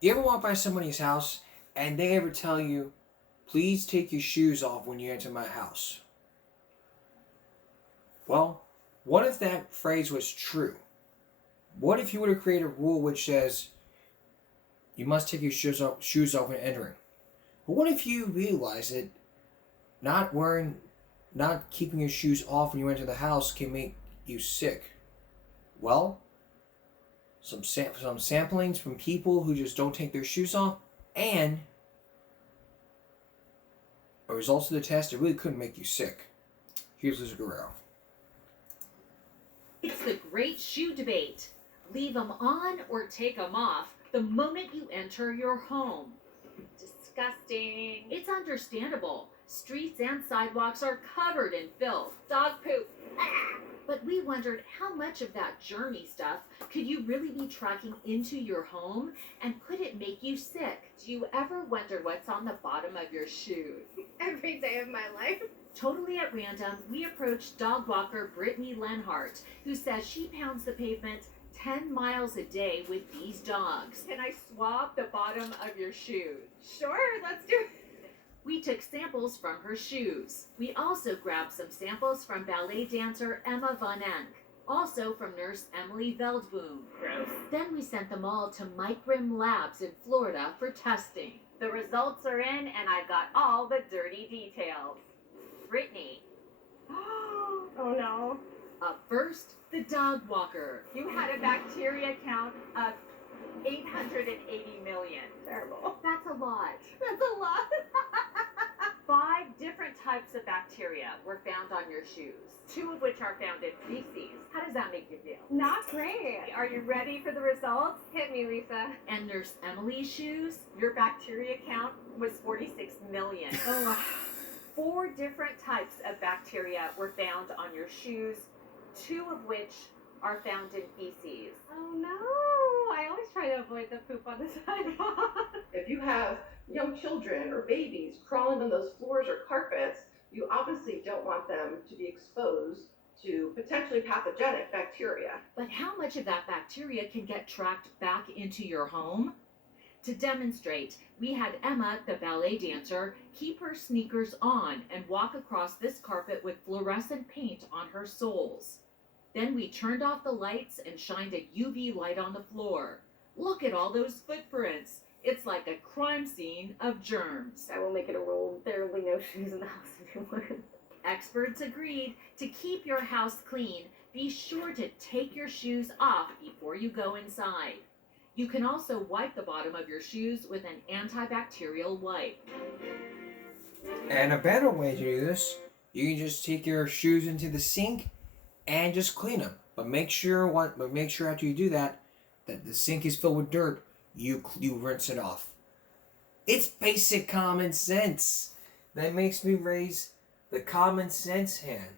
You ever walk by somebody's house and they ever tell you, please take your shoes off when you enter my house? Well, what if that phrase was true? What if you were to create a rule which says you must take your shoes off when entering? But what if you realize that not wearing, not keeping your shoes off when you enter the house can make you sick? Well, some samplings from people who just don't take their shoes off, and a results of the test that really couldn't make you sick. Here's Liz Guerrero. It's the great shoe debate. Leave them on or take them off the moment you enter your home. Disgusting. It's understandable. Streets and sidewalks are covered in filth. Dog poop. But we wondered how much of that germy stuff could you really be tracking into your home, and could it make you sick? Do you ever wonder what's on the bottom of your shoes? Every day of my life. Totally at random, we approached dog walker Brittany Lenhart, who says she pounds the pavement 10 miles a day with these dogs. Can I swab the bottom of your shoes? Sure, let's do it. We took samples from her shoes. We also grabbed some samples from ballet dancer Emma Van Enck, also from nurse Emily Veldboom. Gross. Then we sent them all to Mike Grimm Labs in Florida for testing. The results are in, and I've got all the dirty details. Brittany. Oh no. Up first, the dog walker. You had a bacteria count of 880 million. Terrible. That's a lot. That's a lot. 5 different types of bacteria were found on your shoes, 2 of which are found in feces. How does that make you feel? Not great. Are you ready for the results? Hit me, Lisa. And Nurse Emily's shoes? Your bacteria count was 46 million. Oh, 4 different types of bacteria were found on your shoes, 2 of which are found in feces. Oh no! I always try to avoid the poop on the sidewalk. If you have young children or babies crawling on those floors or carpets, you obviously don't want them to be exposed to potentially pathogenic bacteria. but how much of that bacteria can get tracked back into your home? To demonstrate, we had Emma, the ballet dancer, keep her sneakers on and walk across this carpet with fluorescent paint on her soles. Then we turned off the lights and shined a UV light on the floor. Look at all those footprints. It's like a crime scene of germs. I will make it a rule. There will be no shoes in the house anymore. Experts agreed to keep your house clean. Be sure to take your shoes off before you go inside. You can also wipe the bottom of your shoes with an antibacterial wipe. And a better way to do this, you can just take your shoes into the sink and just clean them. But make sure after you do that the sink is filled with dirt. You rinse it off. It's basic common sense. That makes me raise the common sense hand.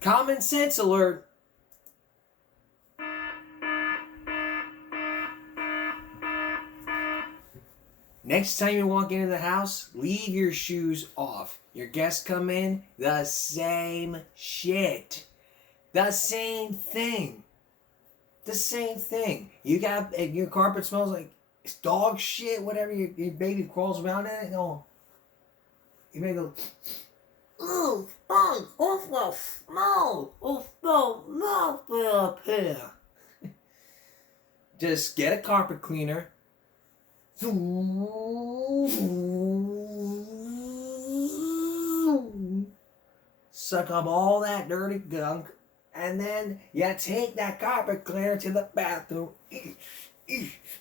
Common sense alert. Next time you walk into the house, leave your shoes off. Your guests come in, the same shit. The same thing. The same thing. You got, if your carpet smells like dog shit, whatever, your baby crawls around in it, no. You may go, ooh, spunk, awful smell, no, up here. Just get a carpet cleaner. Suck up all that dirty gunk, and then you take that carpet cleaner to the bathroom.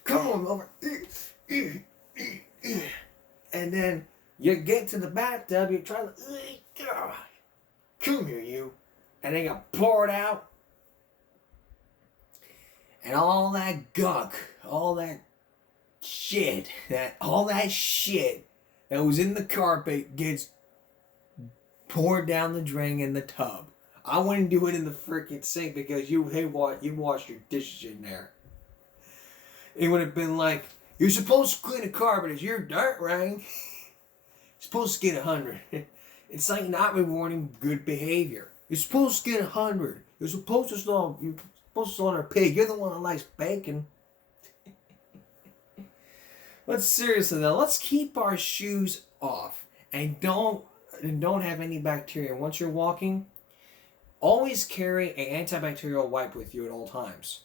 Come on over. And then you get to the bathtub, you try to, come here, you. And then you pour it out. And all that gunk, all that shit, all that shit that was in the carpet gets poured down the drain in the tub. I wouldn't do it in the freaking sink because you washed your dishes in there. It would have been like, you're supposed to clean the carpet. It's your dirt, right? You're supposed to get 100. It's like not rewarding good behavior. You're supposed to get 100. You're supposed to slaughter a pig. You're the one that likes bacon. But seriously though, let's keep our shoes off and don't have any bacteria. Once you're walking, always carry an antibacterial wipe with you at all times.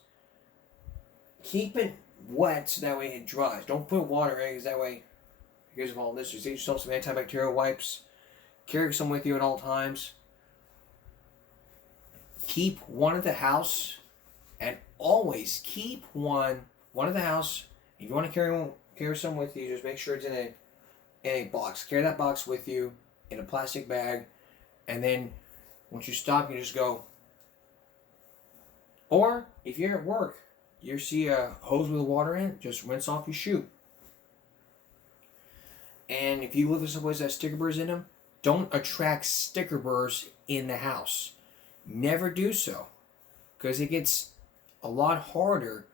Keep it wet so that way it dries. Don't put water in because that way, here's all this. Just get yourself some antibacterial wipes. Carry some with you at all times. Keep one at the house, and always keep one at the house. If you want to carry some with you, just make sure it's in a box. Carry that box with you in a plastic bag, and then once you stop, you just go. Or if you're at work, you see a hose with water in it, just rinse off your shoe. And if you live in some place that has sticker burrs in them, don't attract sticker burrs in the house. Never do so, because it gets a lot harder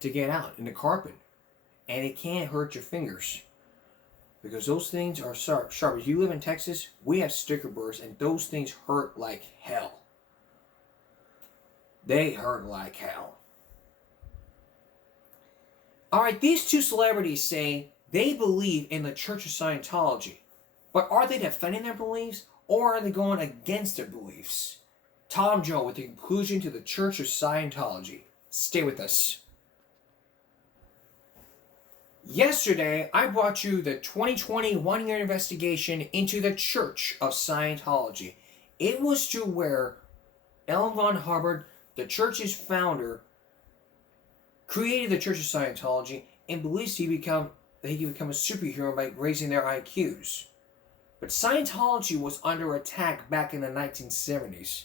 to get out in the carpet, and it can hurt your fingers, because those things are sharp. If you live in Texas, we have sticker burrs, and those things hurt like hell. They hurt like hell. Alright, these two celebrities say they believe in the Church of Scientology, but are they defending their beliefs, or are they going against their beliefs? Tom Joe with the conclusion to the Church of Scientology. Stay with us. Yesterday, I brought you the 2020 one-year investigation into the Church of Scientology. It was to where Ellen von Hubbard, the church's founder, created the Church of Scientology and believes that he can become a superhero by raising their IQs. But Scientology was under attack back in the 1970s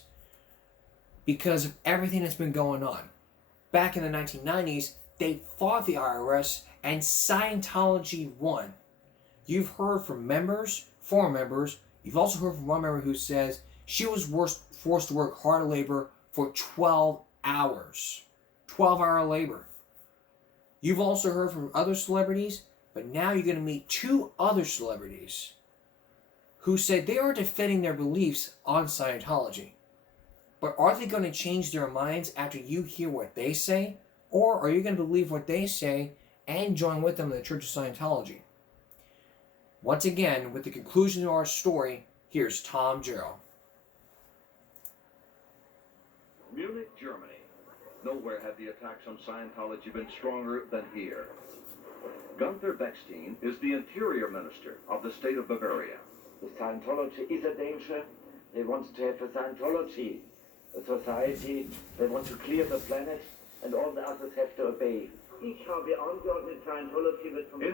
because of everything that's been going on. Back in the 1990s, they fought the IRS and Scientology won. You've heard from former members, you've also heard from one member who says she was forced to work hard labor for 12 hours. 12-hour labor. You've also heard from other celebrities, but now you're going to meet two other celebrities who said they are defending their beliefs on Scientology. But are they going to change their minds after you hear what they say? Or are you going to believe what they say and join with them in the Church of Scientology? Once again, with the conclusion of our story, here's Tom Jarrell. Munich, Germany. Nowhere have the attacks on Scientology been stronger than here. Gunther Beckstein is the interior minister of the state of Bavaria. The Scientology is a danger. They want to have a Scientology, a society. They want to clear the planet, and all the others have to obey. In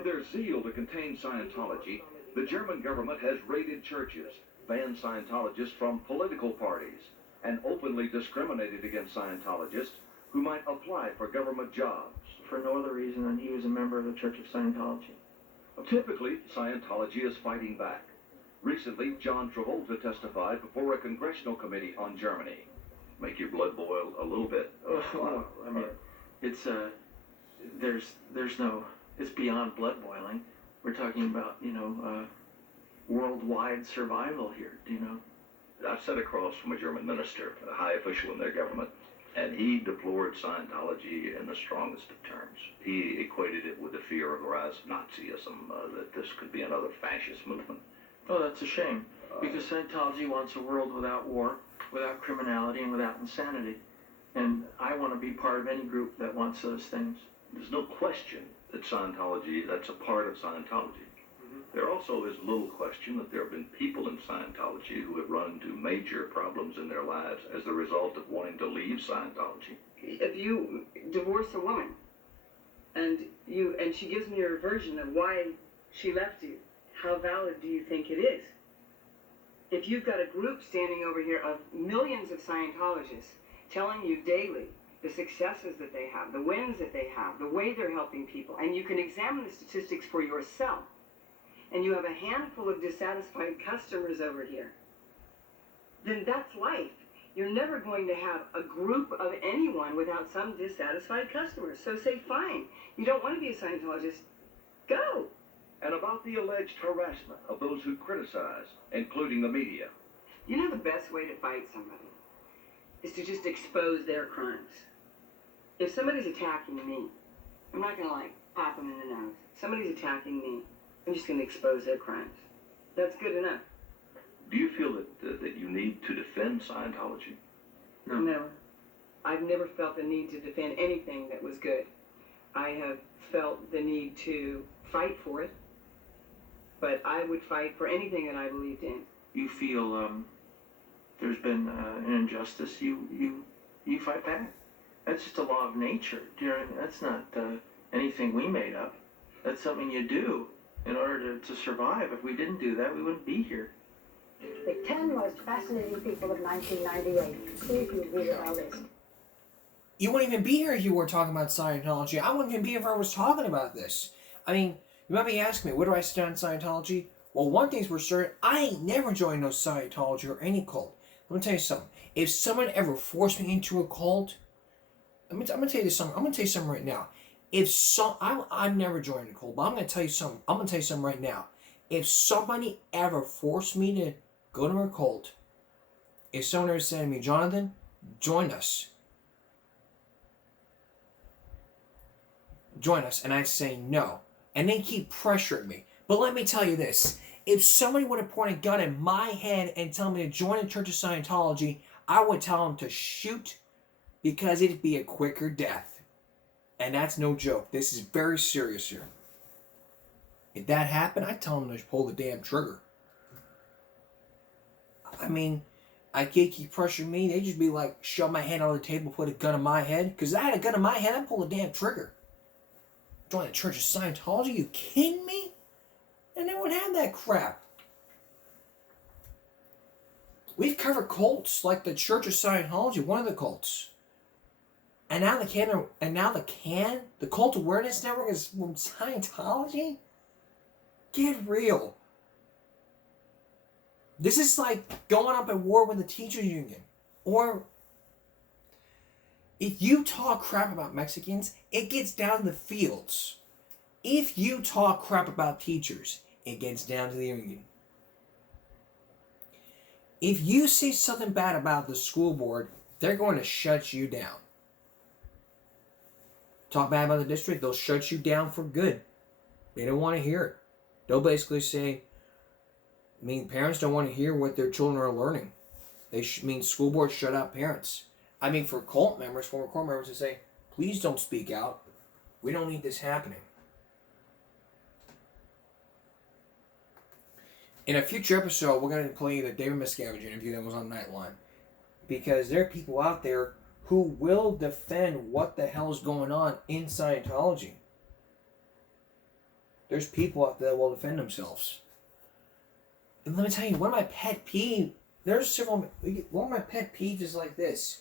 their zeal to contain Scientology, the German government has raided churches, banned Scientologists from political parties, and openly discriminated against Scientologists who might apply for government jobs. For no other reason than he was a member of the Church of Scientology. Typically, Scientology is fighting back. Recently, John Travolta testified before a congressional committee on Germany. Make your blood boil a little bit. Oh, I mean, it's it's beyond blood boiling. We're talking about, worldwide survival here, do you know? I've sat across from a German minister, a high official in their government, and he deplored Scientology in the strongest of terms. He equated it with the fear of the rise of Nazism, that this could be another fascist movement. Oh, that's a shame, because Scientology wants a world without war, without criminality, and without insanity. And I want to be part of any group that wants those things. There's no question that Scientology, that's a part of Scientology. Mm-hmm. There also is little question that there have been people in Scientology who have run into major problems in their lives as the result of wanting to leave Scientology. If you divorce a woman and she gives me her version of why she left you, how valid do you think it is? If you've got a group standing over here of millions of Scientologists telling you daily the successes that they have, the wins that they have, the way they're helping people, and you can examine the statistics for yourself, and you have a handful of dissatisfied customers over here, then that's life. You're never going to have a group of anyone without some dissatisfied customers. So say, fine, you don't want to be a Scientologist, go. And about the alleged harassment of those who criticize, including the media. You know the best way to fight somebody is to just expose their crimes. If somebody's attacking me, I'm not going to pop them in the nose. Somebody's attacking me. I'm just going to expose their crimes. That's good enough. Do you feel that you need to defend Scientology? No. Never. I've never felt the need to defend anything that was good. I have felt the need to fight for it, but I would fight for anything that I believed in. You feel there's been an injustice, you fight back. That's just a law of nature. That's not anything we made up. That's something you do in order to survive. If we didn't do that, we wouldn't be here. The 10 most fascinating people of 1998. See if you read our list. You wouldn't even be here if you were talking about Scientology. I wouldn't even be here if I was talking about this. I mean, you might be asking me, where do I stand on Scientology? Well, one thing's for certain, I ain't never joined no Scientology or any cult. Let me tell you something. If someone ever forced me into a cult, I'm gonna tell you something. I'm gonna tell you something right now. I've never joined a cult, but I'm gonna tell you something. I'm gonna tell you something right now. If somebody ever forced me to go to a cult, if someone ever said to me, Jonathan, join us. Join us, and I say no. And they keep pressuring me. But let me tell you this. If somebody would have pointed a gun in my head and tell me to join the Church of Scientology, I would tell them to shoot because it'd be a quicker death. And that's no joke. This is very serious here. If that happened, I'd tell them to pull the damn trigger. I mean, I can't keep pressuring me. They'd just be like, shove my hand on the table, put a gun in my head. Because if I had a gun in my head, I'd pull the damn trigger. Join the Church of Scientology? You kidding me? And they wouldn't have that crap. We've covered cults like the Church of Scientology, one of the cults. And now the Cult Awareness Network is from Scientology? Get real. This is like going up at war with the teachers union. Or if you talk crap about Mexicans, it gets down to the fields. If you talk crap about teachers, it gets down to the union. If you say something bad about the school board, they're going to shut you down. Talk bad about the district, they'll shut you down for good. They don't want to hear it. They'll basically say, parents don't want to hear what their children are learning. School boards shut out parents. For cult members, former cult members, to say, please don't speak out. We don't need this happening. In a future episode, we're going to play the David Miscavige interview that was on Nightline. Because there are people out there who will defend what the hell is going on in Scientology. There's people out there that will defend themselves. And let me tell you, one of my pet peeves is like this.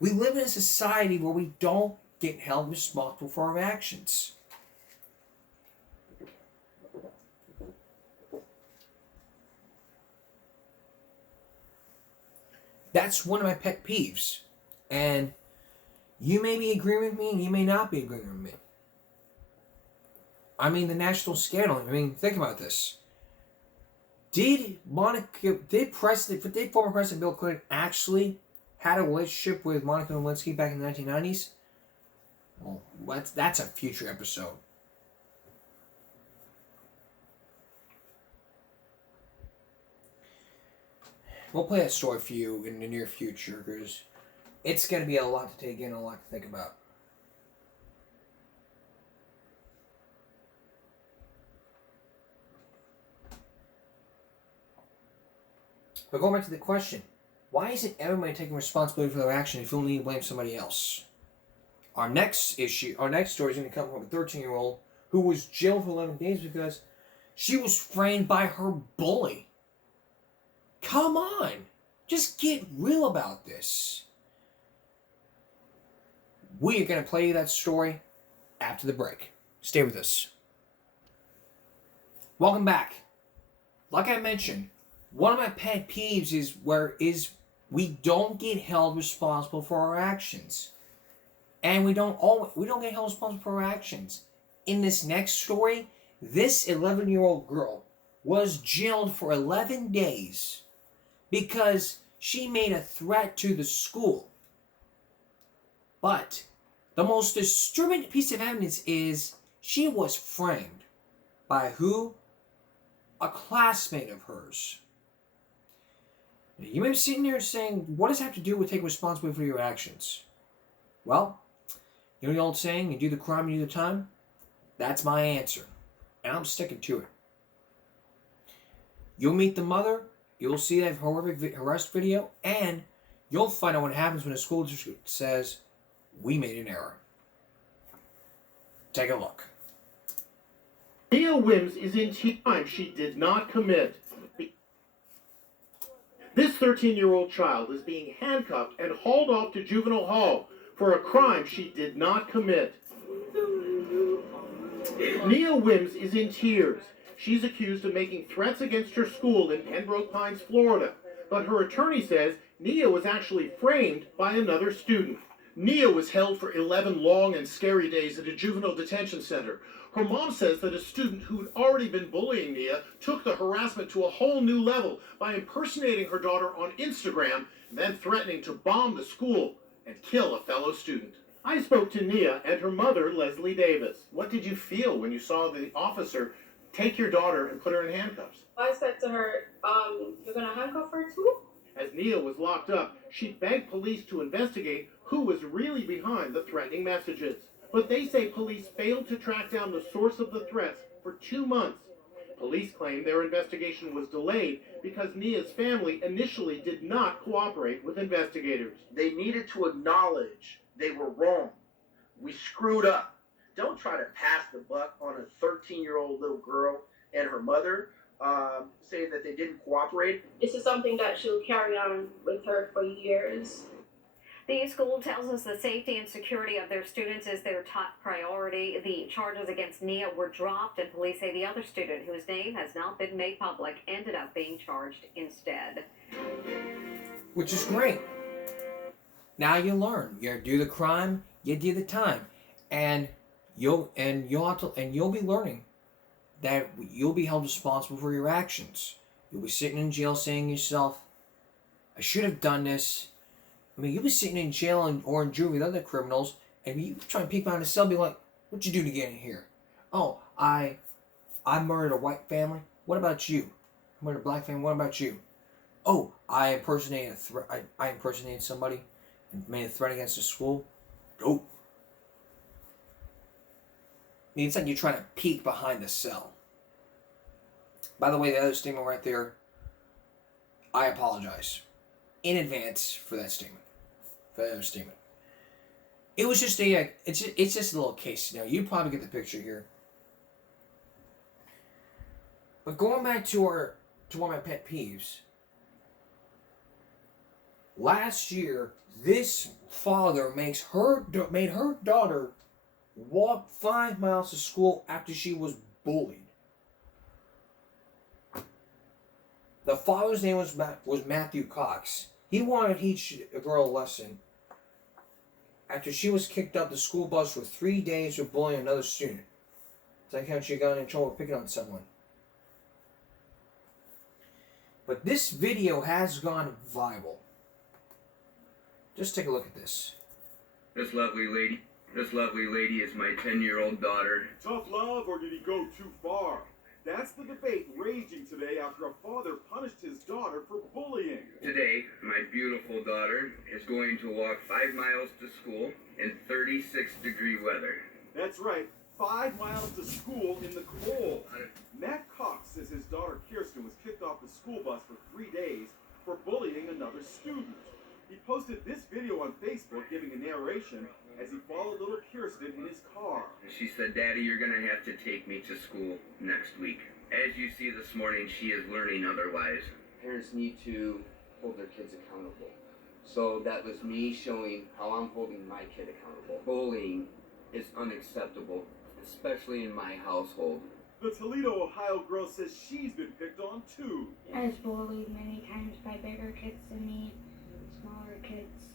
We live in a society where we don't get held responsible for our actions. That's one of my pet peeves. And you may be agreeing with me and you may not be agreeing with me. The national scandal. Think about this. Did former President Bill Clinton actually had a relationship with Monica Lewinsky back in the 1990s? Well, that's a future episode. We'll play that story for you in the near future because it's going to be a lot to take in and a lot to think about. But going back to the question, why isn't everybody taking responsibility for their action if you only need to blame somebody else? Our next story is going to come from a 13-year-old who was jailed for 11 days because she was framed by her bully. Come on! Just get real about this. We are going to play you that story after the break. Stay with us. Welcome back. Like I mentioned, one of my pet peeves is we don't get held responsible for our actions. And we don't get held responsible for our actions. In this next story, this 11-year-old girl was jailed for 11 days because she made a threat to the school. But the most disturbing piece of evidence is She was framed by who? A classmate of hers. You may be sitting there saying, what does that have to do with taking responsibility for your actions? Well, you know the old saying, you do the crime, you do the time? That's my answer. And I'm sticking to it. You'll meet the mother, you'll see that horrific arrest video, and you'll find out what happens when a school district says, we made an error. Take a look. Nia Wims is in crime she did not commit. This 13-year-old child is being handcuffed and hauled off to juvenile hall for a crime she did not commit. Nia Wims is in tears. She's accused of making threats against her school in Pembroke Pines, Florida. But her attorney says Nia was actually framed by another student. Nia was held for 11 long and scary days at a juvenile detention center. Her mom says that a student who'd already been bullying Nia took the harassment to a whole new level by impersonating her daughter on Instagram and then threatening to bomb the school and kill a fellow student. I spoke to Nia and her mother, Leslie Davis. What did you feel when you saw the officer take your daughter and put her in handcuffs? I said to her, you're gonna handcuff her too? As Nia was locked up, she begged police to investigate who was really behind the threatening messages. But they say police failed to track down the source of the threats for 2 months. Police claim their investigation was delayed because Nia's family initially did not cooperate with investigators. They needed to acknowledge they were wrong. We screwed up. Don't try to pass the buck on a 13-year-old little girl and her mother, saying that they didn't cooperate. This is something that she'll carry on with her for years. The school tells us the safety and security of their students is their top priority. The charges against Nia were dropped, and police say the other student, whose name has not been made public, ended up being charged instead. Which is great. Now you learn. You do the crime, you do the time, and you'll be learning that you'll be held responsible for your actions. You'll be sitting in jail saying to yourself, I should have done this. I mean, you'll be sitting in jail or in juvie with other criminals, and you try and peek behind the cell and be like, what'd you do to get in here? Oh, I murdered a white family. What about you? I murdered a black family. What about you? Oh, I impersonated I impersonated somebody and made a threat against the school. Dope. I mean, it's like you're trying to peek behind the cell. By the way, the other statement right there, I apologize in advance for that statement. For that other statement. It was just it's just a little case. You know, you probably get the picture here. But going back to one of my pet peeves. Last year, this father made her daughter walk 5 miles to school after she was bullied. The father's name was Matthew Cox. He wanted to teach a girl a lesson after she was kicked out the school bus for 3 days for bullying another student. It's like how she got in trouble picking on someone. But this video has gone viral. Just take a look at this. This lovely lady is my 10-year-old daughter. Tough love, or did he go too far? That's the debate raging today after a father punished his daughter for bullying. Today, my beautiful daughter is going to walk 5 miles to school in 36-degree weather. That's right, 5 miles to school in the cold. Matt Cox says his daughter Kirsten was kicked off the school bus for 3 days for bullying another student. He posted this video on Facebook giving a narration as he followed little Kirsten in his car. She said, Daddy, you're going to have to take me to school next week. As you see this morning, she is learning otherwise. Parents need to hold their kids accountable. So that was me showing how I'm holding my kid accountable. Bullying is unacceptable, especially in my household. The Toledo, Ohio girl says she's been picked on too. I was bullied many times by bigger kids than me, smaller kids.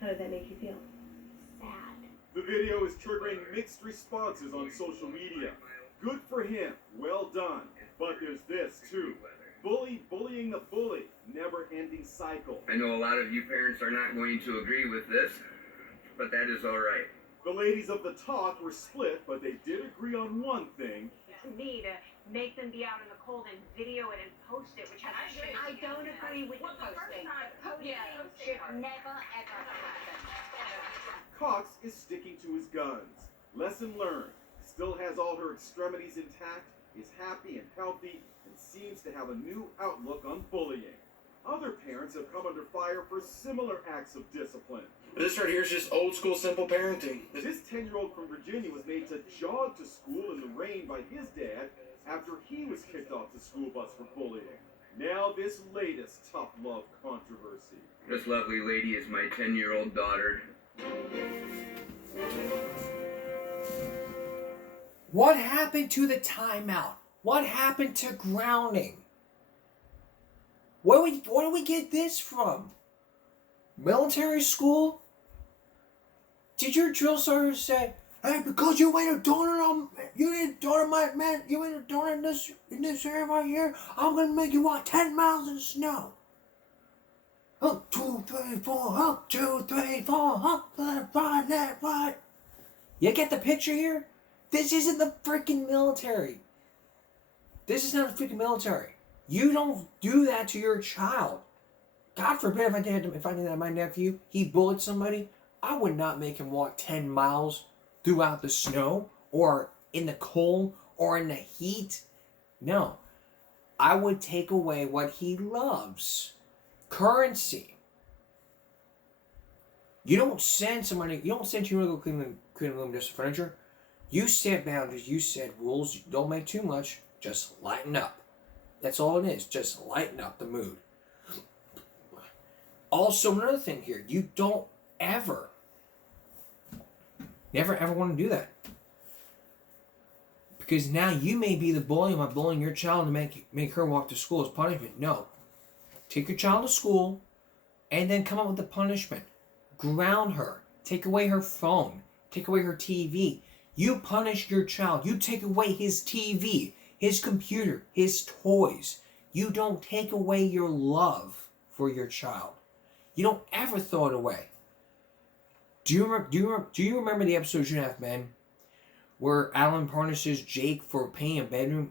How did that make you feel? Sad. The video is triggering mixed responses on social media. Good for him, well done. But there's this too. Bullying the bully, never-ending cycle. I know a lot of you parents are not going to agree with this, but that is all right. The ladies of the talk were split, but they did agree on one thing. To me, to make them be out in the cold and video it and post it, which I don't agree with the posting. Posting should never ever happen. Cox is sticking to his guns. Lesson learned. Still has all her extremities intact, is happy and healthy, and seems to have a new outlook on bullying. Other parents have come under fire for similar acts of discipline. This right here is just old school simple parenting. This 10-year-old from Virginia was made to jog to school in the rain by his dad after he was kicked off the school bus for bullying. Now this latest tough love controversy. This lovely lady is my 10-year-old daughter. What happened to the timeout? What happened to grounding? Where do we get this from? Military school? Did your drill sergeant say, "Hey, because you ain't a donor my man, you ain't a donor in this area right here, I'm gonna make you walk 10 miles in the snow. Up 2, 3, 4, up 2, 3, 4, up left, right. You get the picture here? This isn't the freaking military. This is not the freaking military. You don't do that to your child. God forbid if I did that to my nephew, he bullied somebody, I would not make him walk 10 miles throughout the snow or in the cold or in the heat. No. I would take away what he loves. Currency. You don't send somebody, you don't send you to go clean the room just for furniture. You set boundaries, you set rules, don't make too much, just lighten up. That's all it is, just lighten up the mood. Also, another thing here, you don't never ever want to do that. Because now you may be the bully by bullying your child to make her walk to school as punishment. No. Take your child to school and then come up with the punishment. Ground her. Take away her phone. Take away her TV. You punish your child. You take away his TV, his computer, his toys. You don't take away your love for your child. You don't ever throw it away. Do you remember the episode 2.5 Men where Alan punishes Jake for painting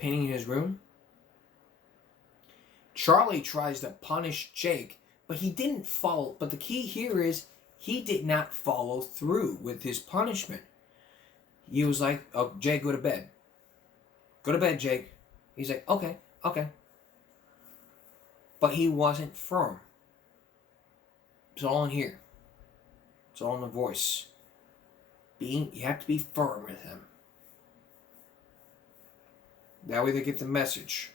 in his room? Charlie tries to punish Jake, but he didn't follow. But the key here is he did not follow through with his punishment. He was like, "Oh, Jake, go to bed. Go to bed, Jake." He's like, "Okay." But he wasn't firm. It's all in here. It's all in the voice. You have to be firm with him. That way they get the message.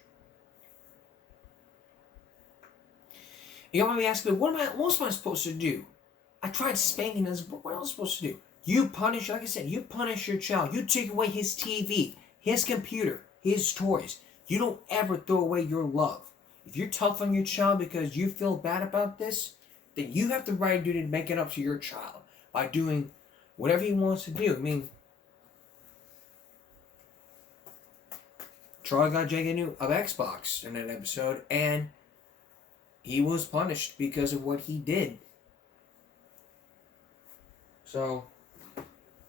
You might be asking me, what am I supposed to do? I tried spanking this, but what else am I supposed to do? You punish, like I said, you punish your child. You take away his TV, his computer, his toys. You don't ever throw away your love. If you're tough on your child because you feel bad about this, then you have the right duty to make it up to your child by doing whatever he wants to do. I mean, Charlie got Jake a new Xbox in that episode, and he was punished because of what he did. So,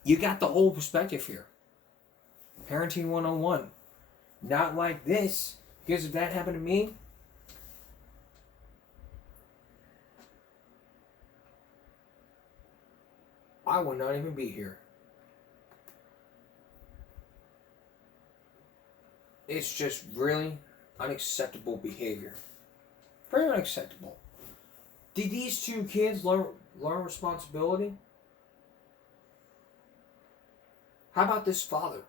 you got the whole perspective here. Parenting 101. Not like this, because if that happened to me, I would not even be here. It's just really unacceptable behavior. Very unacceptable. Did these two kids learn responsibility? How about this father?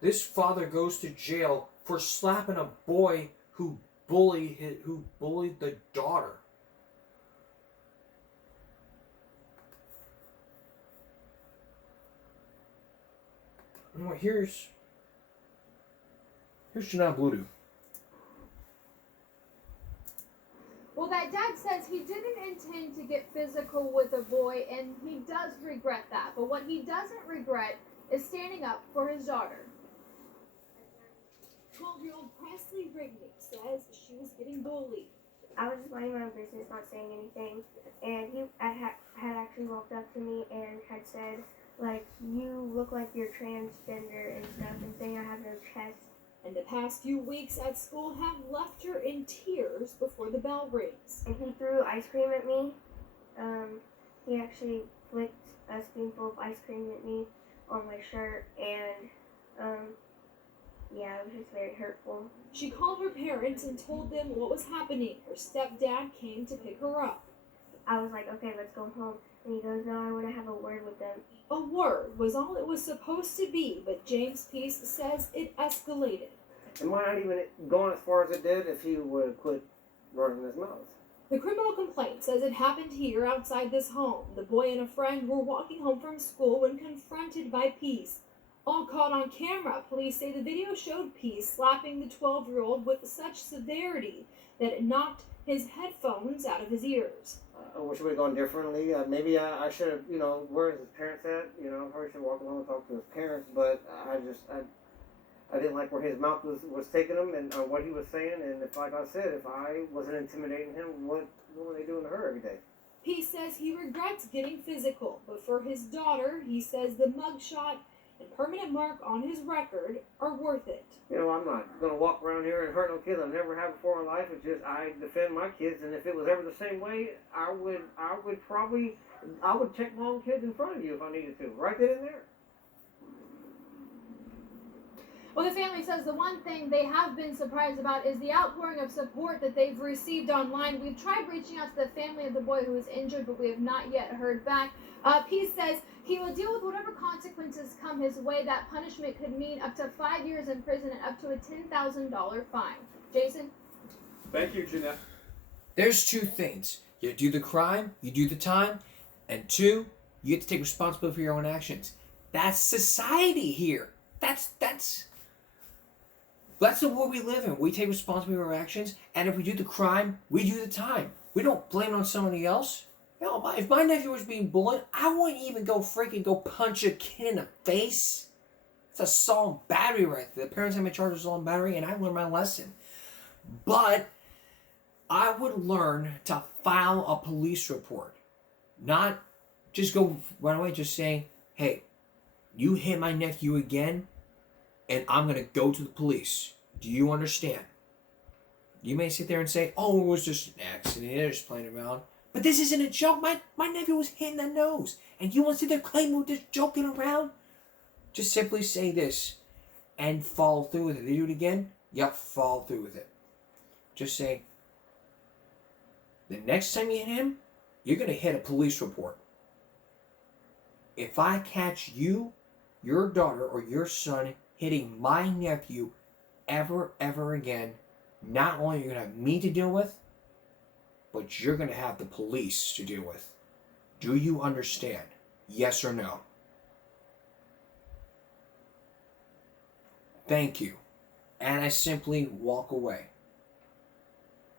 This father goes to jail for slapping a boy who bullied the daughter. Well, here's Janelle Bluetooth. Well, that dad says he didn't intend to get physical with a boy, and he does regret that. But what he doesn't regret is standing up for his daughter. 12-year-old Presley Rigney says she was getting bullied. I was just minding my own business, not saying anything, and he had actually walked up to me and had said, like, you look like you're transgender and stuff, and saying I have no chest. And the past few weeks at school have left her in tears before the bell rings. And he threw ice cream at me. He actually flicked a spoonful of ice cream at me on my shirt, and yeah, it was just very hurtful. She called her parents and told them what was happening. Her stepdad came to pick her up. I was like, okay, let's go home. And he goes, no, I want to have a word with them. A word was all it was supposed to be, but James Peace says it escalated. It might not even gone as far as it did if he would have quit running his mouth. The criminal complaint says it happened here outside this home. The boy and a friend were walking home from school when confronted by Peace. All caught on camera, police say the video showed Peace slapping the 12-year-old with such severity that it knocked his headphones out of his ears. I wish it would have gone differently. Maybe I should have, where's his parents at? I probably should have walked along and talked to his parents, but I didn't like where his mouth was taking him and what he was saying, and like I said, if I wasn't intimidating him, what were they doing to her every day? Peace says he regrets getting physical, but for his daughter, he says the mugshot and permanent mark on his record are worth it. I'm not going to walk around here and hurt no kids. I've never had before in life. It's just I defend my kids, and if it was ever the same way, I would check my own kids in front of you if I needed to, right then and there. Well, the family says the one thing they have been surprised about is the outpouring of support that they've received online. We've tried reaching out to the family of the boy who was injured, but we have not yet heard back. Peace says he will deal with whatever consequences come his way. That punishment could mean up to 5 years in prison and up to a $10,000 fine. Jason? Thank you, Jeanette. There's two things. You do the crime, you do the time, and two, you get to take responsibility for your own actions. That's society here. That's the world we live in. We take responsibility for our actions, and if we do the crime, we do the time. We don't blame it on somebody else. If my nephew was being bullied, I wouldn't even go punch a kid in the face. It's assault and battery right there. The parents have me charged with assault and battery, and I learned my lesson. But I would learn to file a police report. Not just go right away, just saying, hey, you hit my nephew again, and I'm going to go to the police. Do you understand? You may sit there and say, oh, it was just an accident. They're just playing around. But this isn't a joke. My nephew was hit in the nose. And you want to sit there claiming we're just joking around? Just simply say this and follow through with it. They do it again? Yep, follow through with it. Just say, the next time you hit him, you're going to hit a police report. If I catch you, your daughter, or your son hitting my nephew ever again, not only are you going to have me to deal with, but you're going to have the police to deal with. Do you understand? Yes or no? Thank you. And I simply walk away.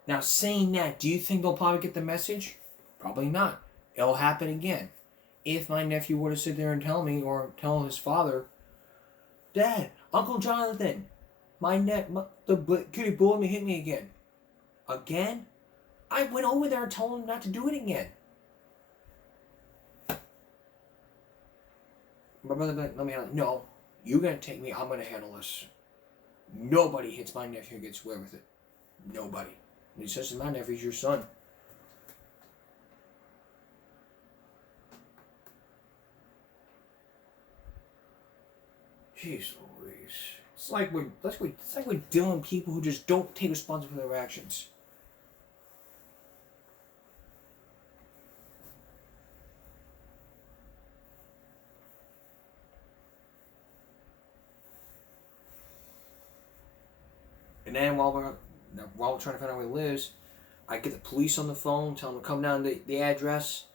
Now, saying that, do you think they'll probably get the message? Probably not. It'll happen again. If my nephew were to sit there and tell me, or tell his father, Dad, Uncle Jonathan, the kid bullied me, hit me again. Again? I went over there and told him not to do it again. My brother let me handle it. No, you're going to take me. I'm going to handle this. Nobody hits my nephew and gets away with it. Nobody. And he says, my nephew's your son. Jeez Louise. It's like we're dealing with people who just don't take responsibility for their actions. And then while we're trying to find out where he lives, I get the police on the phone, tell them to come down to the address,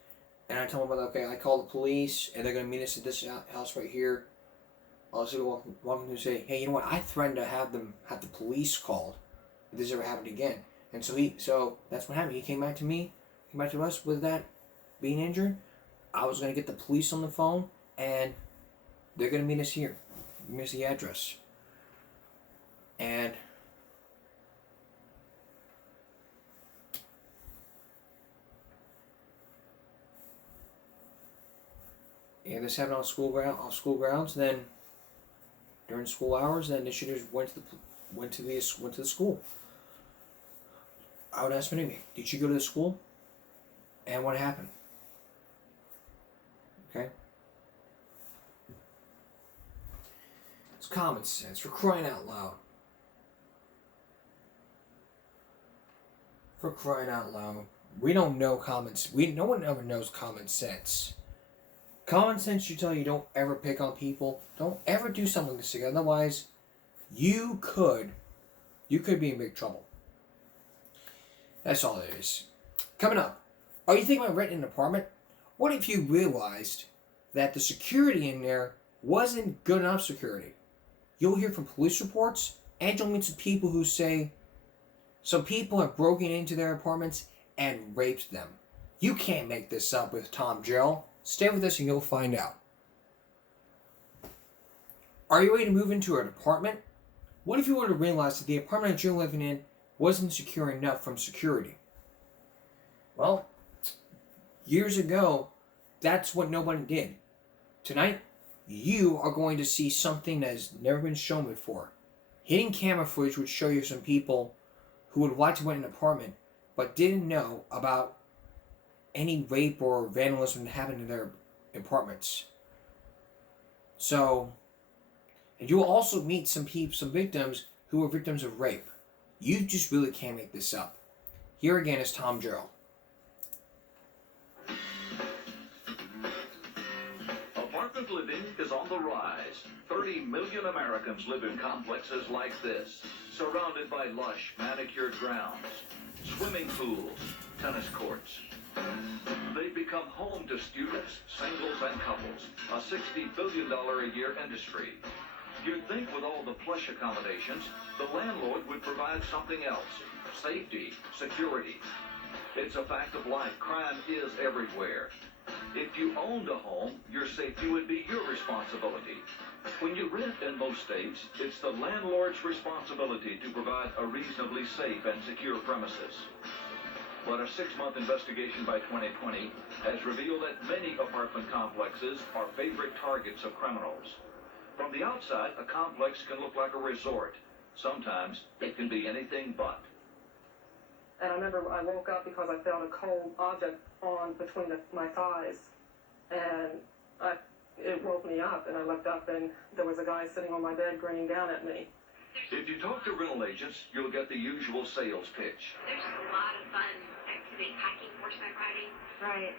and I tell them, okay, I call the police, and they're going to meet us at this house right here. I'll just walk in and say, hey, you know what? I threatened to have the police called if this ever happened again. And so that's what happened. He came back to me, came back to us with that being injured. I was going to get the police on the phone, and they're going to meet us here. Meet us the address. And and this happened on school grounds, then during school hours, then they should have went to the school. I would ask Minnie, did you go to the school? And what happened? Okay? It's common sense, for crying out loud. For crying out loud. We don't know no one ever knows common sense. Common sense should tell you don't ever pick on people. Don't ever do something like this together. Otherwise, you could be in big trouble. That's all it is. Coming up, are you thinking about renting an apartment? What if you realized that the security in there wasn't good enough security? You'll hear from police reports, and you'll meet some people who say some people have broken into their apartments and raped them. You can't make this up with Tom Jarrell. Stay with us and you'll find out. Are you ready to move into an apartment? What if you were to realize that the apartment that you're living in wasn't secure enough from security? Well, years ago, that's what nobody did. Tonight, you are going to see something that has never been shown before. Hidden camera footage would show you some people who would like to rent an apartment but didn't know about any rape or vandalism that happened in their apartments. So, and you will also meet some victims who were victims of rape. You just really can't make this up. Here again is Tom Jarrell. Apartment living is on the rise. 30 million Americans live in complexes like this, surrounded by lush, manicured grounds, swimming pools, tennis courts. They've become home to students, singles, and couples, a $60 billion a year industry. You'd think with all the plush accommodations, the landlord would provide something else: safety, security. It's a fact of life. Crime is everywhere. If you owned a home, your safety would be your responsibility. When you rent in most states, it's the landlord's responsibility to provide a reasonably safe and secure premises. But a 6-month investigation by 2020 has revealed that many apartment complexes are favorite targets of criminals. From the outside, a complex can look like a resort. Sometimes it can be anything but. And I remember I woke up because I felt a cold object on between my thighs. And it woke me up, and I looked up, and there was a guy sitting on my bed grinning down at me. If you talk to rental agents, you'll get the usual sales pitch. There's a lot of fun activity, hiking, horseback riding. Right.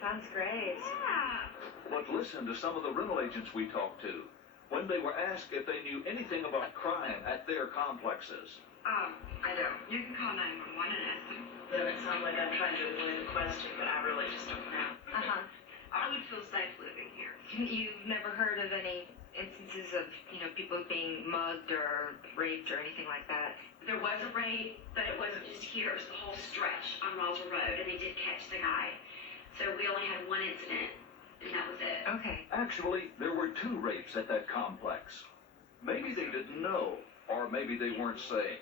Sounds great. Yeah. But listen to some of the rental agents we talked to when they were asked if they knew anything about crime at their complexes. I don't. You can call 911 and ask them. Then it sounds like I'm trying to avoid the question, but I really just don't know. I would feel safe living here. You've never heard of any instances of, people being mugged or raped or anything like that? There was a rape, but it wasn't just here. It was the whole stretch on Roswell Road, and they did catch the guy. So we only had one incident, and that was it. Okay. Actually, there were 2 rapes at that complex. Maybe they didn't know, or maybe they weren't saying.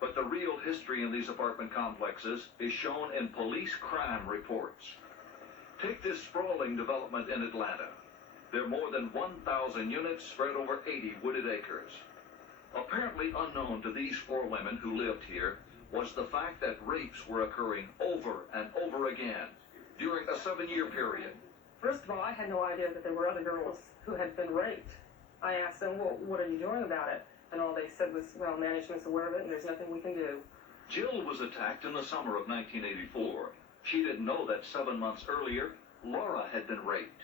But the real history in these apartment complexes is shown in police crime reports. Take this sprawling development in Atlanta. There are more than 1,000 units spread over 80 wooded acres. Apparently unknown to these 4 women who lived here was the fact that rapes were occurring over and over again during a 7-year period. First of all, I had no idea that there were other girls who had been raped. I asked them, well, what are you doing about it? And all they said was, well, management's aware of it and there's nothing we can do. Jill was attacked in the summer of 1984. She didn't know that 7 months earlier, Laura had been raped.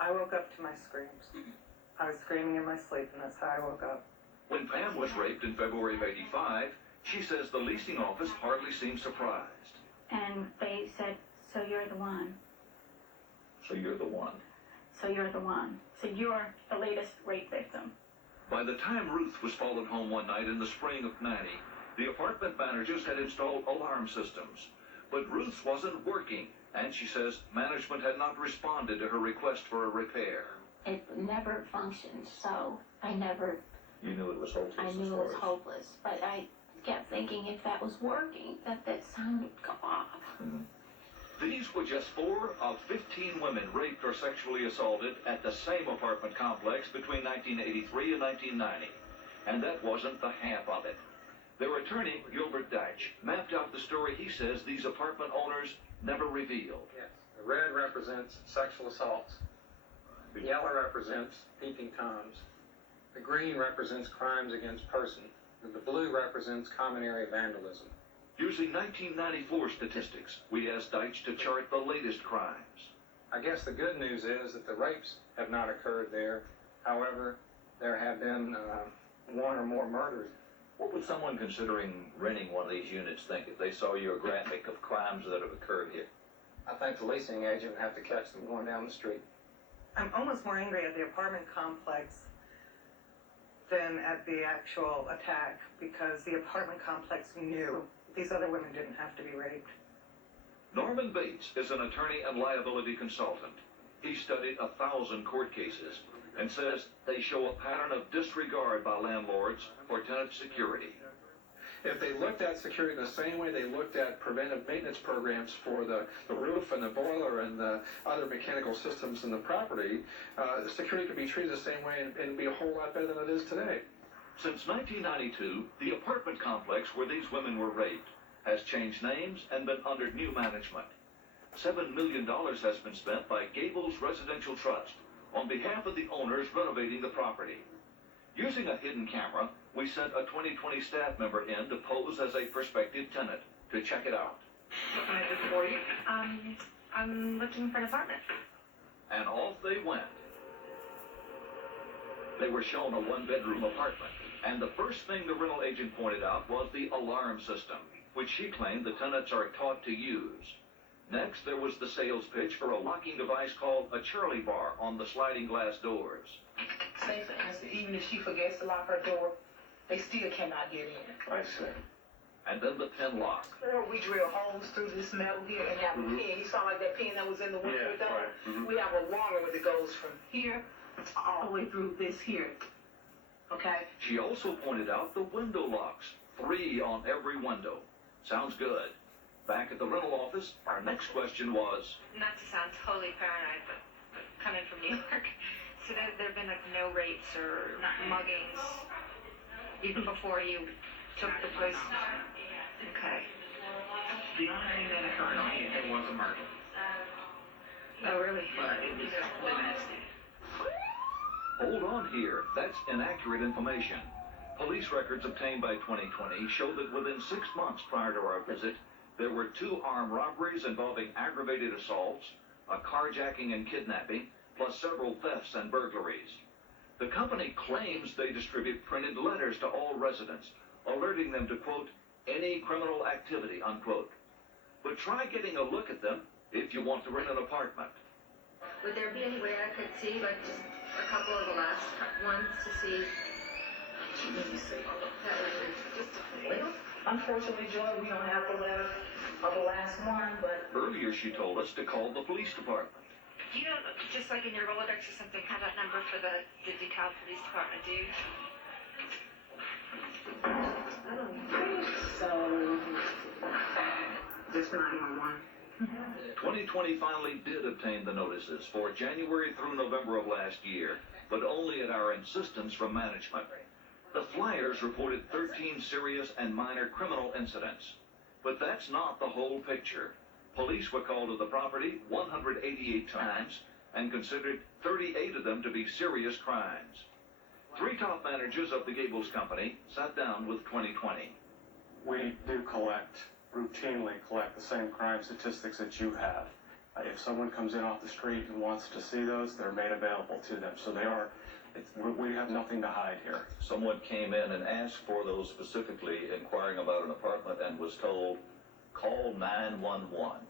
I woke up to my screams. I was screaming in my sleep, and that's how I woke up. When Pam was raped in February of '85, she says the leasing office hardly seemed surprised. And they said, so you're the one. So you're the one. So you're the one. So you're the latest rape victim. By the time Ruth was followed home one night in the spring of '90, the apartment managers had installed alarm systems. But Ruth's wasn't working, and she says management had not responded to her request for a repair. It never functioned, so I never... You knew it was hopeless. I knew it was hopeless, but I kept thinking if that was working, that sound would go off. These were just 4 of 15 women raped or sexually assaulted at the same apartment complex between 1983 and 1990. And that wasn't the half of it. Their attorney, Gilbert Deitch, mapped out the story he says these apartment owners never revealed. Yes, the red represents sexual assaults. The yellow represents peeping toms. The green represents crimes against person. And the blue represents common area vandalism. Using 1994 statistics, we asked Deitch to chart the latest crimes. I guess the good news is that the rapes have not occurred there. However, there have been 1 or more murders. What would someone considering renting one of these units think if they saw your graphic of crimes that have occurred here? I think the leasing agent would have to catch them going down the street. I'm almost more angry at the apartment complex than at the actual attack, because the apartment complex knew these other women didn't have to be raped. Norman Bates is an attorney and liability consultant. He studied 1,000 court cases and says they show a pattern of disregard by landlords for tenant security. If they looked at security the same way they looked at preventive maintenance programs for the roof and the boiler and the other mechanical systems in the property, security could be treated the same way and be a whole lot better than it is today. Since 1992, the apartment complex where these women were raped has changed names and been under new management. $7 million has been spent by Gables Residential Trust on behalf of the owners renovating the property. Using a hidden camera, we sent a 2020 staff member in to pose as a prospective tenant to check it out. What can I do for you? I'm looking for an apartment. And off they went. They were shown a 1-bedroom apartment, and the first thing the rental agent pointed out was the alarm system, which she claimed the tenants are taught to use. Next, there was the sales pitch for a locking device called a Charlie bar on the sliding glass doors. Say, for instance, even if she forgets to lock her door, they still cannot get in. I see. And then the pin lock. Or we drill holes through this metal here and have a pin. You saw like that pin that was in the window door? We have a wire that goes from here all the way through this here. Okay? She also pointed out the window locks, 3 on every window. Sounds good. Back at the rental office, our next question was... Not to sound totally paranoid, but coming from New York, so there have been like no rapes or muggings even before you took the place? Okay. The only thing that occurred on it was a murder. Oh, really? But it was nasty. Hold on here. That's inaccurate information. Police records obtained by 2020 show that within 6 months prior to our visit, there were 2 armed robberies involving aggravated assaults, a carjacking and kidnapping, plus several thefts and burglaries. The company claims they distribute printed letters to all residents, alerting them to, quote, any criminal activity, unquote. But try getting a look at them if you want to rent an apartment. Would there be any way I could see, like, just a couple of the last ones to see? Let me see. That would be just a little. Unfortunately, Joy, we don't have the letter of the last one, but... Earlier, she told us to call the police department. Do you know, just like in your Rolodex or something, have that number for the DeKalb Police Department, do you? I don't think so. Just 911. 2020 finally did obtain the notices for January through November of last year, but only at our insistence from management. The flyers reported 13 serious and minor criminal incidents. But that's not the whole picture. Police were called to the property 188 times and considered 38 of them to be serious crimes. 3 top managers of the Gables Company sat down with 2020. We do routinely collect the same crime statistics that you have. If someone comes in off the street and wants to see those, they're made available to them. So we have nothing to hide here. Someone came in and asked for those specifically, inquiring about an apartment, and was told, call 911.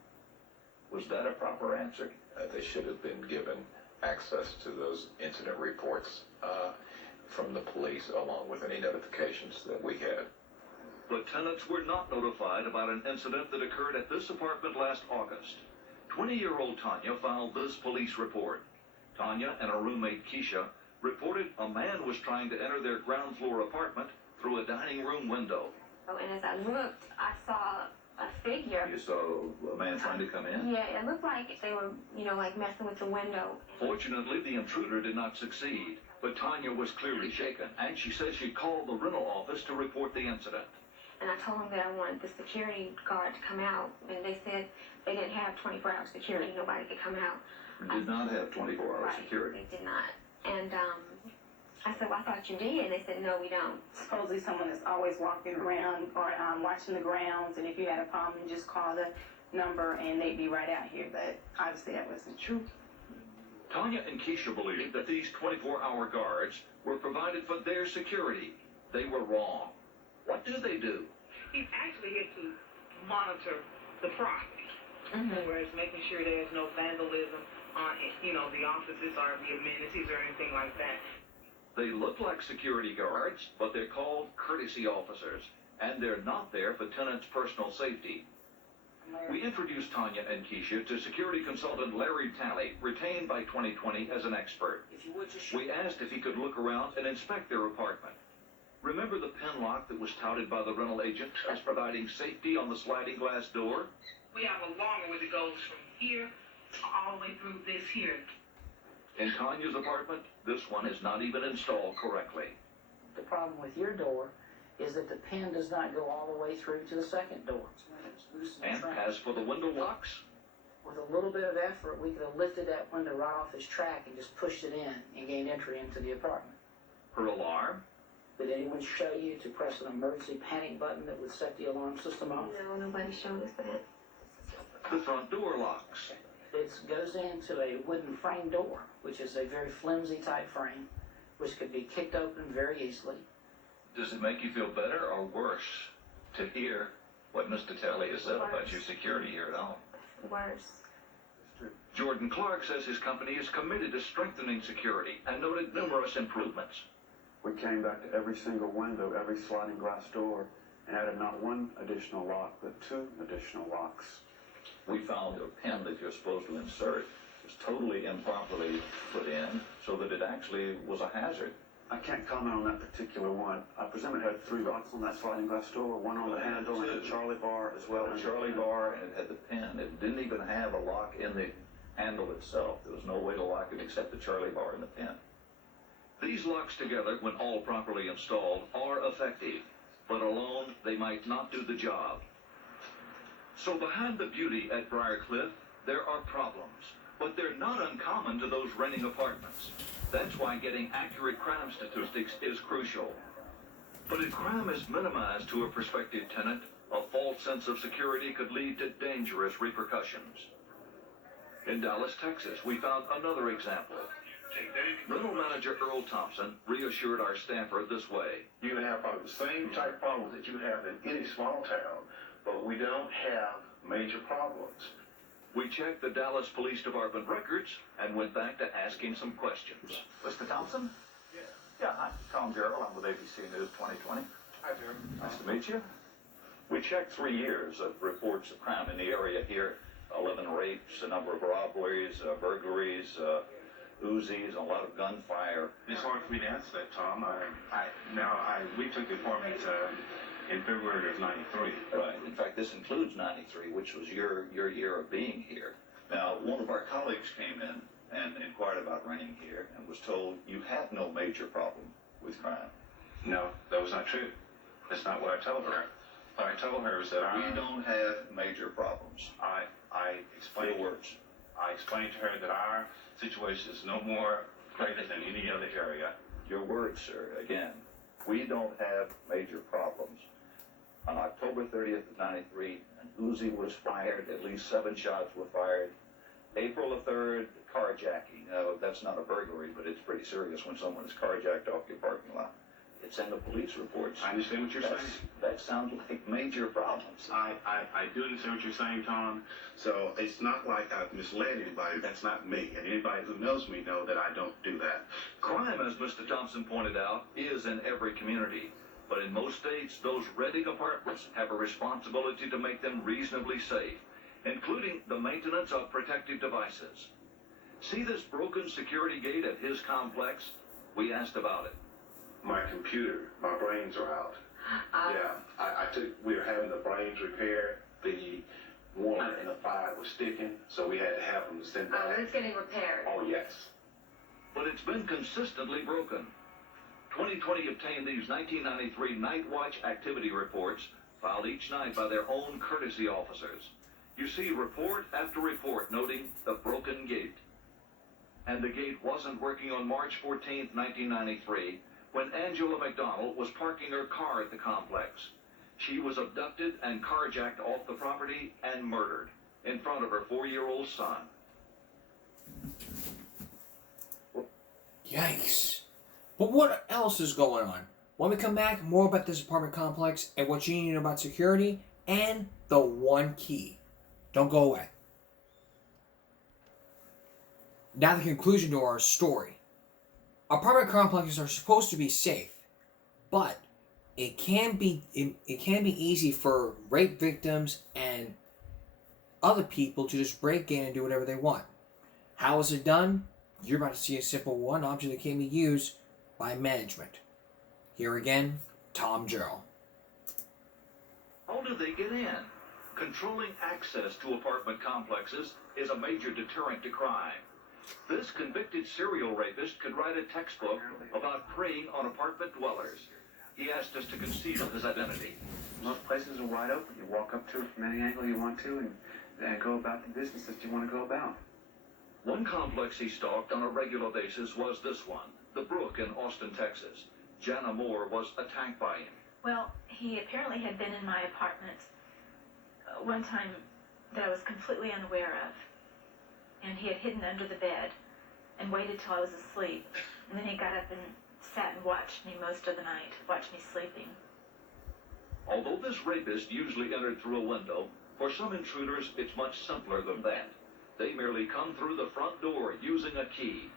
Was that a proper answer? They should have been given access to those incident reports from the police, along with any notifications that we had. But tenants were not notified about an incident that occurred at this apartment last August. 20-year-old Tanya filed this police report. Tanya and her roommate Keisha reported a man was trying to enter their ground floor apartment through a dining room window. And as I looked, I saw a figure. You saw a man trying to come in? Yeah, it looked like they were, like messing with the window. Fortunately, the intruder did not succeed, but Tanya was clearly shaken, and she says she called the rental office to report the incident. And I told them that I wanted the security guard to come out, and they said they didn't have 24-hour security. Nobody could come out. Did not have 24-hour security. They did not. And I said, well, I thought you did. And they said, no, we don't. Supposedly someone is always walking around or watching the grounds, and if you had a problem, just call the number and they'd be right out here. But obviously that wasn't true. Tanya and Keisha believed that these 24-hour guards were provided for their security. They were wrong. What do they do? He's actually here to monitor the property, where it's making sure there's no vandalism on, the offices or the amenities or anything like that. They look like security guards, but they're called courtesy officers, and they're not there for tenants' personal safety. We introduced Tanya and Keisha to security consultant Larry Talley, retained by 2020 as an expert. We asked if he could look around and inspect their apartment. Remember the pin lock that was touted by the rental agent as providing safety on the sliding glass door? We have a longer one that goes from here all the way through this here. In Tanya's apartment, this one is not even installed correctly. The problem with your door is that the pin does not go all the way through to the second door. And as for the window locks, with a little bit of effort, we could have lifted that window right off its track and just pushed it in and gained entry into the apartment. her alarm. Did anyone show you to press an emergency panic button that would set the alarm system off? No, nobody showed us that. The front door locks. It goes into a wooden frame door, which is a very flimsy type frame, which could be kicked open very easily. Does it make you feel better or worse to hear what Mr. Talley has said about your security here at home? Worse. Jordan Clark says his company is committed to strengthening security and noted numerous improvements. We came back to every single window, every sliding glass door, and added not one additional lock, but 2 additional locks. We found a pin that you're supposed to insert was totally improperly put in, so that it actually was a hazard. I can't comment on that particular one. I presume it had 3 locks on that sliding glass door, one on the handle and a Charlie bar as well. A Charlie bar, and it had the pin. It didn't even have a lock in the handle itself. There was no way to lock it except the Charlie bar and the pin. These locks together, when all properly installed, are effective, but alone they might not do the job. So behind the beauty at Briarcliff, there are problems, but they're not uncommon to those renting apartments. That's why getting accurate crime statistics is crucial. But if crime is minimized to a prospective tenant, a false sense of security could lead to dangerous repercussions. In Dallas, Texas, we found another example. Rental manager Earl Thompson reassured our staffer this way. You can have the same type problems that you have in any small town, but we don't have major problems. We checked the Dallas Police Department records and went back to ask him some questions. Mr. Thompson? Yeah, hi. Tom Gerald. I'm with ABC News 2020. Hi, Jim. Nice to meet you. We checked 3 years of reports of crime in the area here. 11 rapes, a number of robberies, burglaries, Uzis, a lot of gunfire. It's hard for me to answer that, Tom. We took the apartment in February of '93. Right. In fact, this includes '93, which was your year of being here. Now, one of our colleagues came in and inquired about renting here and was told you have no major problem with crime. No, that was not true. That's not what I told her. What I told her is that we don't have major problems. I explained to her that our situation is no more greater than any other area. Your words, sir. Again, we don't have major problems. On October 30th of '93, an Uzi was fired. At least 7 shots were fired. April the 3rd, carjacking. That's not a burglary, but it's pretty serious when someone is carjacked off your parking lot. It's in the police reports. I understand what you're saying. That sounds like major problems. I do understand what you're saying, Tom. So it's not like I've misled anybody. That's not me. And anybody who knows me know that I don't do that. Crime, as Mr. Thompson pointed out, is in every community. But in most states, those renting apartments have a responsibility to make them reasonably safe, including the maintenance of protective devices. See this broken security gate at his complex? We asked about it. My computer, my brains are out. We were having the brains repaired, the one and the 5 was sticking, so we had to have them sent back. It's getting repaired. Oh, yes. But it's been consistently broken. 2020 obtained these 1993 Night Watch activity reports filed each night by their own courtesy officers. You see report after report noting the broken gate. And the gate wasn't working on March 14, 1993, when Angela McDonald was parking her car at the complex. She was abducted and carjacked off the property and murdered in front of her 4-year-old son. Yikes. But what else is going on? When we come back, more about this apartment complex and what you need to know about security and the one key. Don't go away. Now the conclusion to our story. Apartment complexes are supposed to be safe, but it can be easy for rape victims and other people to just break in and do whatever they want. How is it done? You're about to see a simple one option that can be used by management. Here again, Tom Jarrell. How do they get in? Controlling access to apartment complexes is a major deterrent to crime. This convicted serial rapist could write a textbook about preying on apartment dwellers. He asked us to conceal his identity. Most places are wide open. You walk up to it from any angle you want to and go about the business that you want to go about. One complex he stalked on a regular basis was this one, the Brook in Austin, Texas. Jana Moore was attacked by him. Well, he apparently had been in my apartment one time that I was completely unaware of. And he had hidden under the bed and waited till I was asleep. And then he got up and sat and watched me most of the night, watched me sleeping. Although this rapist usually entered through a window, for some intruders it's much simpler than that. They merely come through the front door using a key.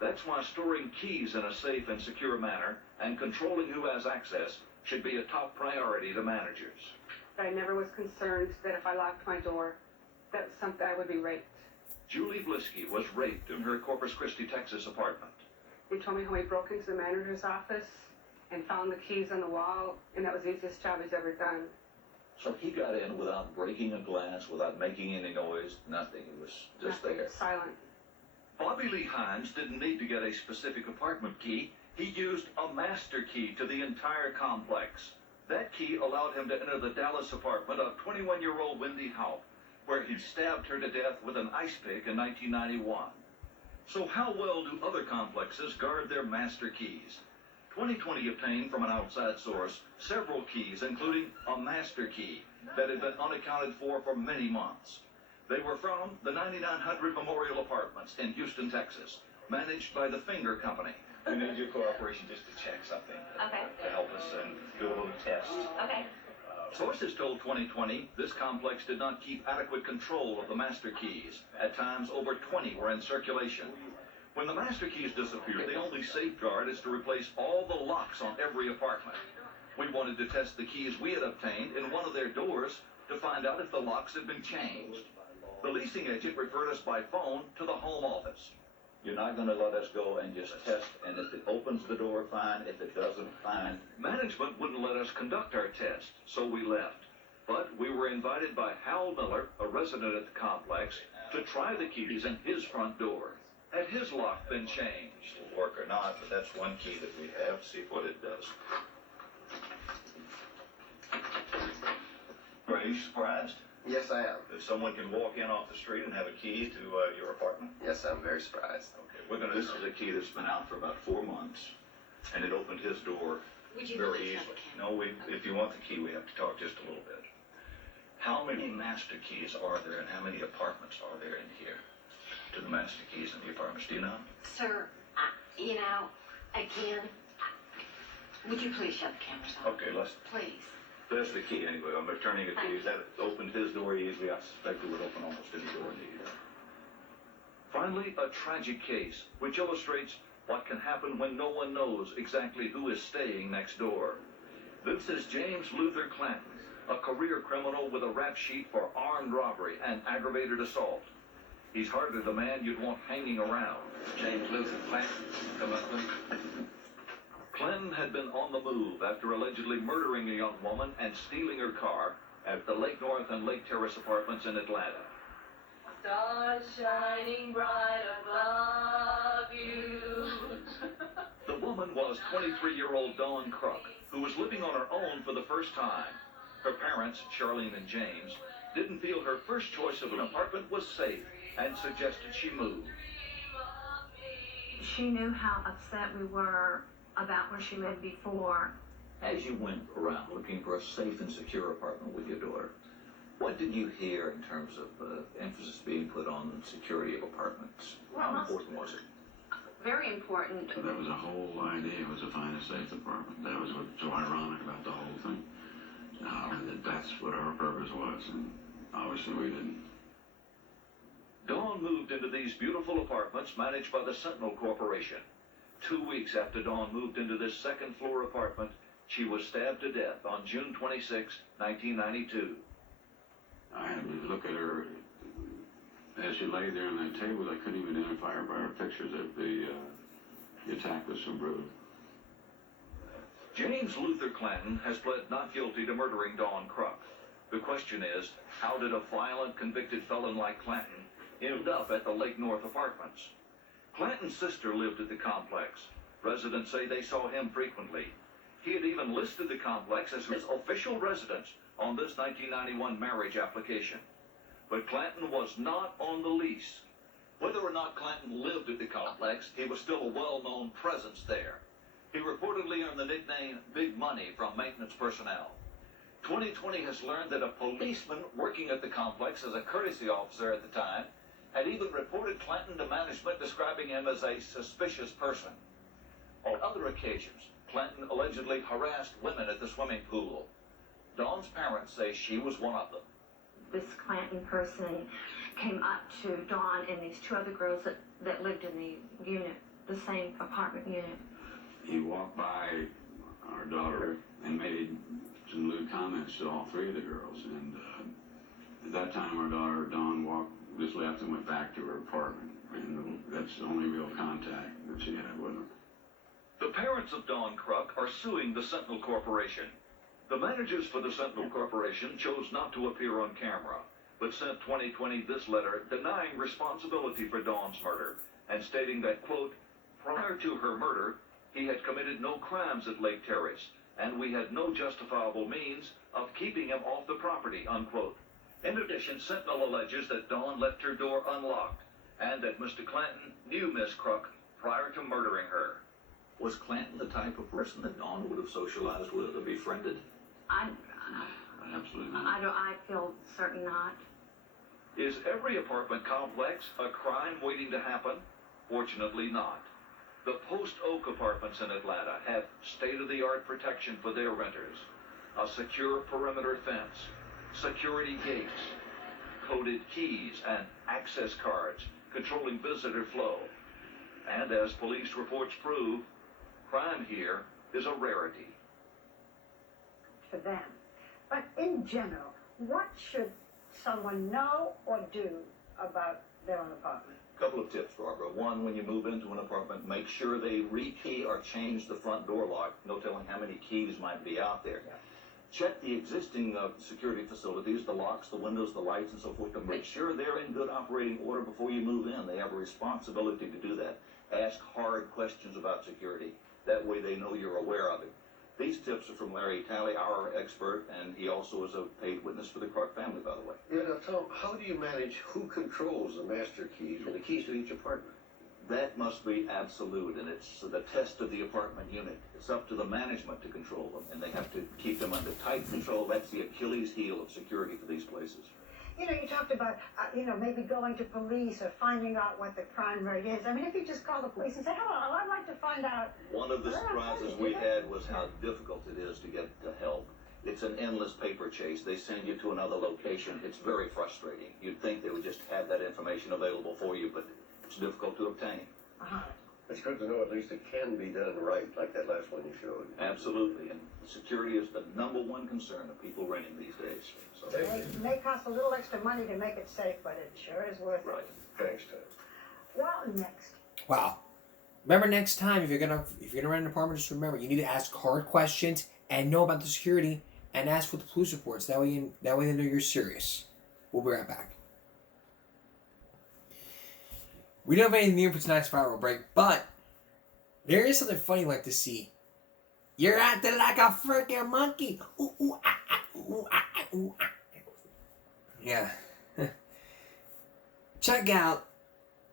That's why storing keys in a safe and secure manner and controlling who has access should be a top priority to managers. I never was concerned that if I locked my door, that something I would be raped. Julie Blisky was raped in her Corpus Christi, Texas apartment. He told me how he broke into the manager's office and found the keys on the wall, and that was the easiest job he's ever done. So he got in without breaking a glass, without making any noise, nothing. It was just Nothing, there. silent. Bobby Lee Hines didn't need to get a specific apartment key. He used a master key to the entire complex. That key allowed him to enter the Dallas apartment of 21-year-old Wendy Haupt, where he stabbed her to death with an ice pick in 1991. So how well do other complexes guard their master keys? 2020 obtained from an outside source several keys, including a master key that had been unaccounted for many months. They were from the 9900 Memorial Apartments in Houston, Texas, managed by the Finger Company. We need your cooperation just to check something to help us and do a little test. Okay. Sources told 2020 this complex did not keep adequate control of the master keys. At times, over 20 were in circulation. When the master keys disappear, the only safeguard is to replace all the locks on every apartment. We wanted to test the keys we had obtained in one of their doors to find out if the locks had been changed. The leasing agent referred us by phone to the home office. You're not going to let us go and just test, and if it opens the door, fine. If it doesn't, fine. Management wouldn't let us conduct our test, so we left. But we were invited by Hal Miller, a resident at the complex, to try the keys in his front door. Had his lock been changed? It'll work or not, but that's one key that we have. See what it does. Are you surprised? Yes, I am. If someone can walk in off the street and have a key to your apartment? Yes, I'm very surprised. Okay, this is a key that's been out for about 4 months, and it opened his door very easily. No, if you want the key, we have to talk just a little bit. How many master keys are there, and how many apartments are there in here? To the master keys in the apartments, do you know? Sir, again, would you please shut the cameras off? Okay, let's. Please. There's the key anyway. I'm returning it to you. That opened his door easily. I suspect it would open almost any door in here. Finally, a tragic case, which illustrates what can happen when no one knows exactly who is staying next door. This is James Luther Clanton, a career criminal with a rap sheet for armed robbery and aggravated assault. He's hardly the man you'd want hanging around. James Luther Clanton, come up, please. Clinton had been on the move after allegedly murdering a young woman and stealing her car at the Lake North and Lake Terrace apartments in Atlanta. Stars shining bright above you. The woman was 23-year-old Dawn Kruk, who was living on her own for the first time. Her parents, Charlene and James, didn't feel her first choice of an apartment was safe and suggested she move. She knew how upset we were about where she lived before. As you went around looking for a safe and secure apartment with your daughter, what did you hear in terms of emphasis being put on security of apartments? How important was it? Very important. That was the whole idea, was to find a safe apartment. That was what's so ironic about the whole thing. And that's what our purpose was, and obviously we didn't. Dawn moved into these beautiful apartments managed by the Sentinel Corporation. 2 weeks after Dawn moved into this second-floor apartment, she was stabbed to death on June 26, 1992. I had to look at her as she lay there on that table. I couldn't even identify her by her pictures. The attack was so brutal. James Luther Clanton has pled not guilty to murdering Dawn Kruk. The question is, how did a violent convicted felon like Clanton end up at the Lake North apartments? Clanton's sister lived at the complex. Residents say they saw him frequently. He had even listed the complex as his official residence on this 1991 marriage application. But Clanton was not on the lease. Whether or not Clanton lived at the complex, he was still a well-known presence there. He reportedly earned the nickname Big Money from maintenance personnel. 2020 has learned that a policeman working at the complex as a courtesy officer at the time had even reported Clanton to management, describing him as a suspicious person. On other occasions, Clanton allegedly harassed women at the swimming pool. Dawn's parents say she was one of them. This Clanton person came up to Dawn and these two other girls that lived in the unit, the same apartment unit. He walked by our daughter and made some lewd comments to all three of the girls. And at that time, our daughter, Dawn, just left and went back to her apartment. And that's the only real contact that she had with him. The parents of Dawn Kruk are suing the Sentinel Corporation. The managers for the Sentinel Corporation chose not to appear on camera, but sent 2020 this letter denying responsibility for Dawn's murder and stating that, quote, prior to her murder, he had committed no crimes at Lake Terrace, and we had no justifiable means of keeping him off the property, unquote. In addition, Sentinel alleges that Dawn left her door unlocked and that Mr. Clanton knew Miss Kruk prior to murdering her. Was Clanton the type of person that Dawn would have socialized with or befriended? Absolutely not. I feel certain not. Is every apartment complex a crime waiting to happen? Fortunately not. The Post Oak apartments in Atlanta have state-of-the-art protection for their renters. A secure perimeter fence, security gates, coded keys, and access cards controlling visitor flow. And as police reports prove, crime here is a rarity. For them. But in general, what should someone know or do about their own apartment? Couple of tips, Barbara. One, when you move into an apartment, make sure they rekey or change the front door lock. No telling how many keys might be out there. Yeah. Check the existing security facilities, the locks, the windows, the lights, and so forth, to make sure they're in good operating order before you move in. They have a responsibility to do that. Ask hard questions about security. That way they know you're aware of it. These tips are from Larry Talley, our expert, and he also is a paid witness for the Kruk family, by the way. Yeah, now Tom, how do you manage who controls the master keys or the keys to each apartment? That must be absolute, and it's the test of the apartment unit. It's up to the management to control them, and they have to keep them under tight control. That's the Achilles heel of security for these places. You know, you talked about, maybe going to police or finding out what the crime rate is. I mean, if you just call the police and say, hello, I'd like to find out. One of the surprises we had was how difficult it is to get help. It's an endless paper chase. They send you to another location. It's very frustrating. You'd think they would just have that information available for you, but it's difficult to obtain. It's good to know at least it can be done right, like that last one you showed. Absolutely, and security is the #1 concern of people renting these days. So. It may cost a little extra money to make it safe, but it sure is worth it. Thanks, Tom. Well, next. Wow. Remember, next time if you're gonna rent an apartment, just remember you need to ask hard questions and know about the security and ask for the police reports. That way they know you're serious. We'll be right back. We don't have anything new for tonight's viral break, but there is something funny like to see. You're acting like a freaking monkey. Ooh, ooh, ah, ah, ooh, ah, ah, ooh, ah. Yeah. Check out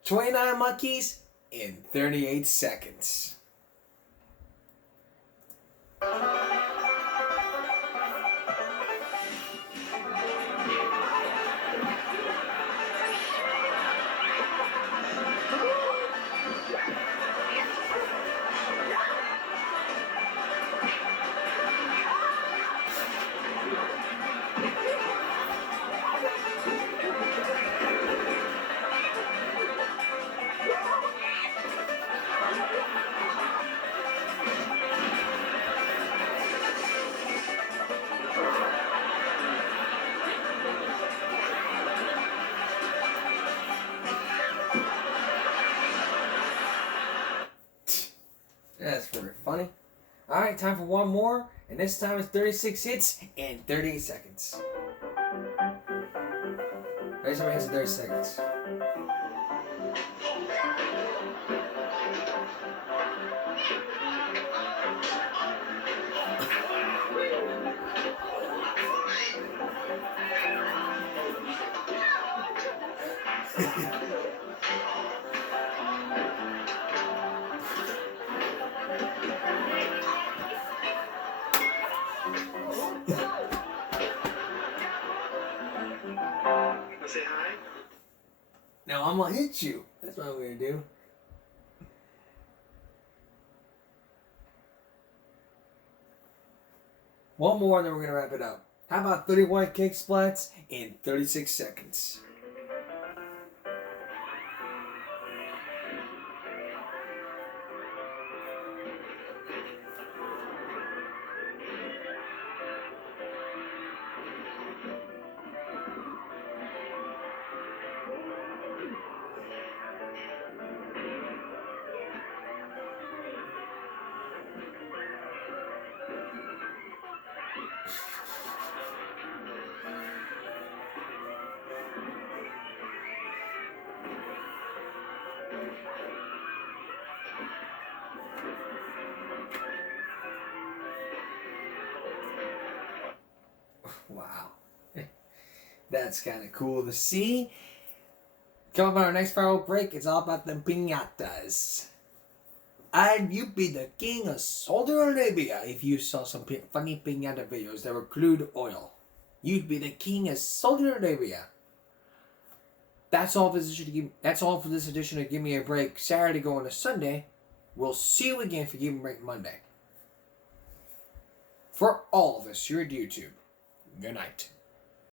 29 monkeys in 38 seconds. That's very funny. Alright, time for one more. And this time it's 36 hits in 38 seconds. 37 hits in 30 seconds. Say hi. Now I'm gonna hit you. That's what I'm gonna do. One more and then we're gonna wrap it up. How about 31 kick splats in 36 seconds? Wow. That's kind of cool to see. Coming up on our next viral break, it's all about the piñatas. And you'd be the king of Saudi Arabia if you saw some funny piñata videos that include oil. You'd be the king of Saudi Arabia. That's all for this edition of Give Me a Break. Saturday going to Sunday. We'll see you again for Give Me a Break Monday. For all of us here at YouTube, good night.